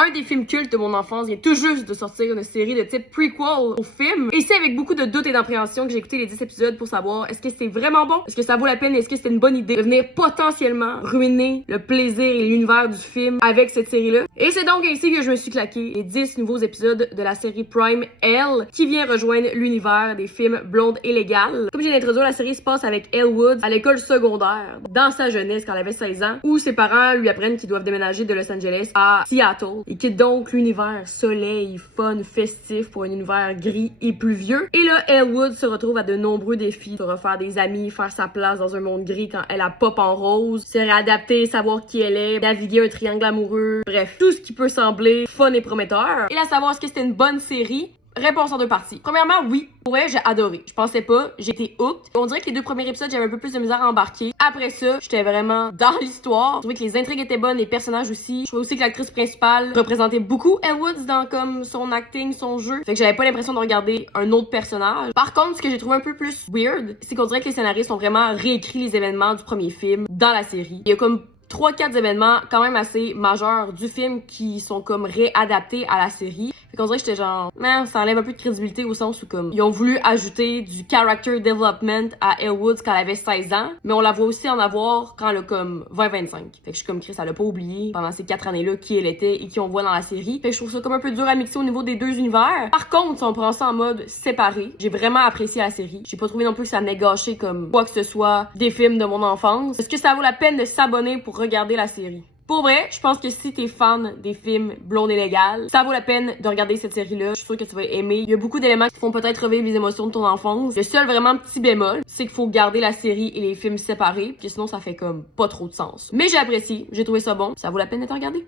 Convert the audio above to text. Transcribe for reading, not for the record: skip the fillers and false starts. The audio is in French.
Un des films cultes de mon enfance vient tout juste de sortir une série de type prequel au film. Et c'est avec beaucoup de doutes et d'appréhension que j'ai écouté les 10 épisodes pour savoir est-ce que c'est vraiment bon? Est-ce que ça vaut la peine? Est-ce que c'est une bonne idée de venir potentiellement ruiner le plaisir et l'univers du film avec cette série-là? Et c'est donc ainsi que je me suis claqué les 10 nouveaux épisodes de la série Prime Elle qui vient rejoindre l'univers des films Blonde et Légale. Comme j'ai introduit, la série se passe avec Elle Woods à l'école secondaire dans sa jeunesse quand elle avait 16 ans où ses parents lui apprennent qu'ils doivent déménager de Los Angeles à Seattle. Il quitte donc l'univers soleil, fun, festif pour un univers gris et pluvieux. Et là, Elwood se retrouve à de nombreux défis. Se refaire des amis, faire sa place dans un monde gris quand elle a pop en rose, se réadapter, savoir qui elle est, naviguer un triangle amoureux, bref, tout ce qui peut sembler fun et prometteur. Et là, savoir est-ce que c'était une bonne série? Réponse en deux parties. Premièrement, oui. Pour vrai, j'ai adoré. Je pensais pas. J'étais hooked. On dirait que les deux premiers épisodes, j'avais un peu plus de misère à embarquer. Après ça, j'étais vraiment dans l'histoire. Je trouvais que les intrigues étaient bonnes, les personnages aussi. Je trouvais aussi que l'actrice principale représentait beaucoup Elle Woods dans comme son acting, son jeu. Fait que j'avais pas l'impression de regarder un autre personnage. Par contre, ce que j'ai trouvé un peu plus weird, c'est qu'on dirait que les scénaristes ont vraiment réécrit les événements du premier film dans la série. Il y a comme 3-4 événements quand même assez majeurs du film qui sont comme réadaptés à la série. Fait qu'on dirait que j'étais genre, man, ça enlève un peu de crédibilité au sens où comme ils ont voulu ajouter du character development à Elle Woods quand elle avait 16 ans, mais on la voit aussi en avoir quand elle a comme 20-25. Fait que je suis comme Chris, elle a pas oublié pendant ces 4 années-là qui elle était et qui on voit dans la série. Fait que je trouve ça comme un peu dur à mixer au niveau des deux univers. Par contre, si on prend ça en mode séparé, j'ai vraiment apprécié la série. J'ai pas trouvé non plus que ça venait gâcher comme quoi que ce soit des films de mon enfance. Est-ce que ça vaut la peine de s'abonner pour regarder la série? Pour vrai, je pense que si t'es fan des films Blonde et Légale, ça vaut la peine de regarder cette série-là. Je suis sûre que tu vas aimer. Il y a beaucoup d'éléments qui font peut-être revivre les émotions de ton enfance. Le seul vraiment petit bémol, c'est qu'il faut garder la série et les films séparés, parce que sinon ça fait comme pas trop de sens. Mais j'ai apprécié, j'ai trouvé ça bon, ça vaut la peine d'être regardé.